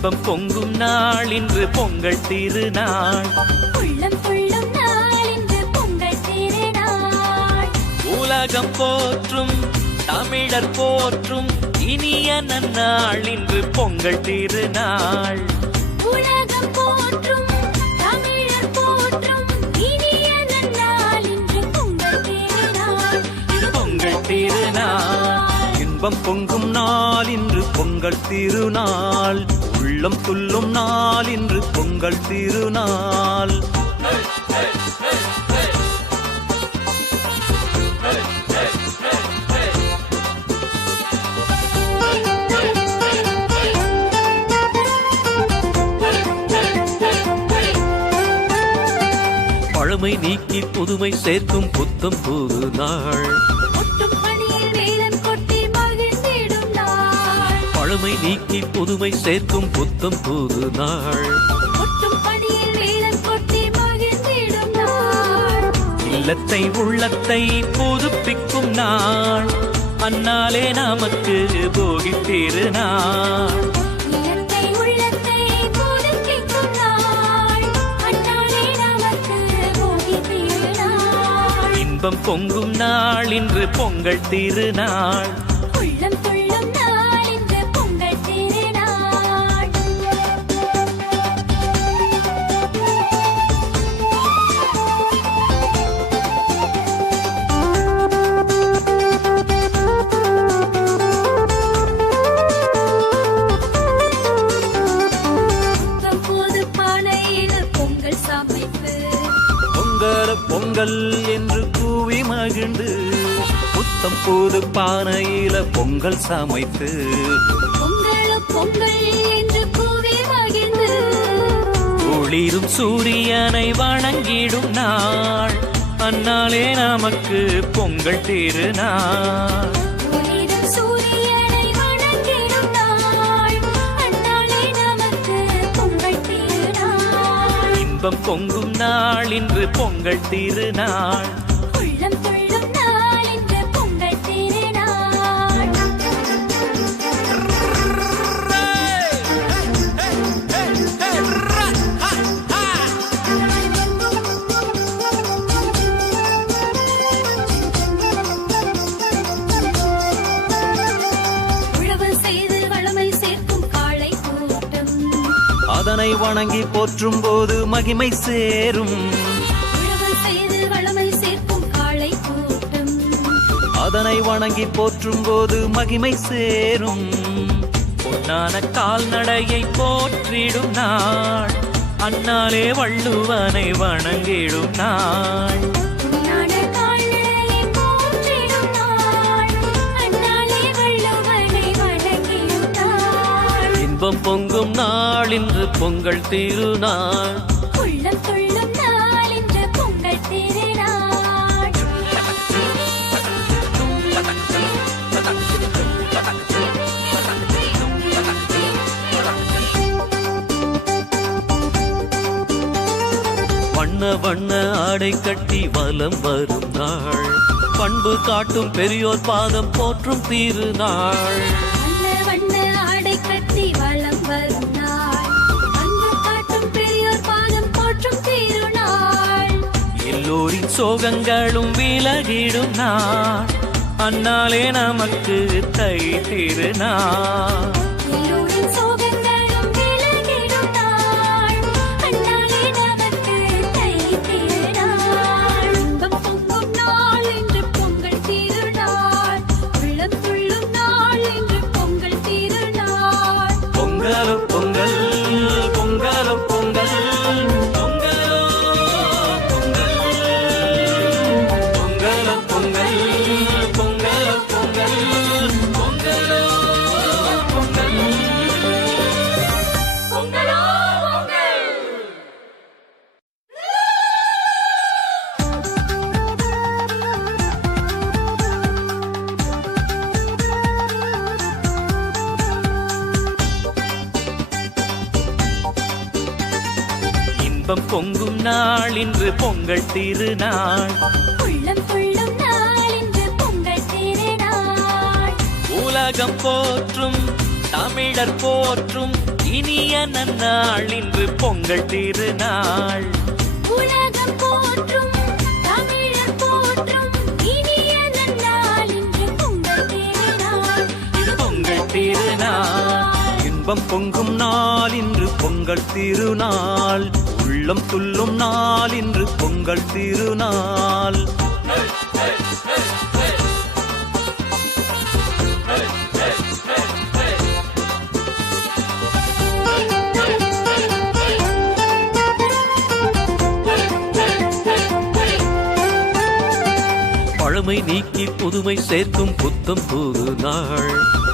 இன்பம் பொங்கும் நாள் இன்று பொங்கல் திருநாள் உலகம் போற்றும் தமிழர் போற்றும் இனிய நன்னாள் இன்று பொங்கல் திருநாள் உலகம் போற்றும் இன்பம் பொங்கும் நாள் இன்று பொங்கல் திருநாள் உள்ளம் துள்ளும் நாள் இன்று பொங்கல் திருநாள் பழமை நீக்கி புதுமை சேர்க்கும் புத்தம் புது நாள் பழமை நீக்கி புதுமை சேர்க்கும் புத்தம் புது நாள் இல்லத்தை உள்ளத்தை புதுப்பிக்கும் நாள் அன்னாலே நமக்கு போகி திருநாள் இன்பம் பொங்கும் நாள் இன்று பொங்கல் திருநாள் பொங்கல பொங்கல் என்று கூவி மகிழ்ந்து புத்தம் போது பானையில பொங்கல் சமைத்து பொங்கல பொங்கல் என்று கூவி மகிழ்ந்து ஒளிரும் சூரியனை வணங்கிடும் நாள் அந்நாளே நமக்கு பொங்கல் திருநாள் இன்பம் பொங்கும் நாள் இன்று பொங்கல் திருநாள் அதனை வணங்கி போற்றும் போது மகிமை சேரும் அதனை வணங்கி போற்றும் போது மகிமை சேரும் பொன்னான கால்நடையை போற்றிடும் நாள் அண்ணாலே வள்ளுவனை வணங்கிடும் நாள் இன்பம் பொங்கும் நாள் இன்று பொங்கல் திருநாள் நாள் வண்ண வண்ண ஆடை கட்டி வலம் வரும் நாள் பண்பு காட்டும் பெரியோர் பாதம் போற்றும் திருநாள் சோகங்களும் விலகிடும் நான் அன்னாலே நமக்கு தை திருநாள் இன்பம் பொங்கும் நாள் இன்று பொங்கல் திருநாள் உலகம் போற்றும் தமிழர் போற்றும் இனிய நன்னாள் இன்று பொங்கல் திருநாள் உலகம் போற்றும் தமிழர் போற்றும் இனிய நன்னாள் இன்று பொங்கல் திருநாள் பொங்கல் திருநாள் தீபம் பொங்கும் நாள் இன்று பொங்கல் திருநாள் உள்ளம் துள்ளும் நாள் இன்று பொங்கல் திருநாள் பழமை நீக்கி புதுமை சேர்க்கும் புத்தம் புது நாள்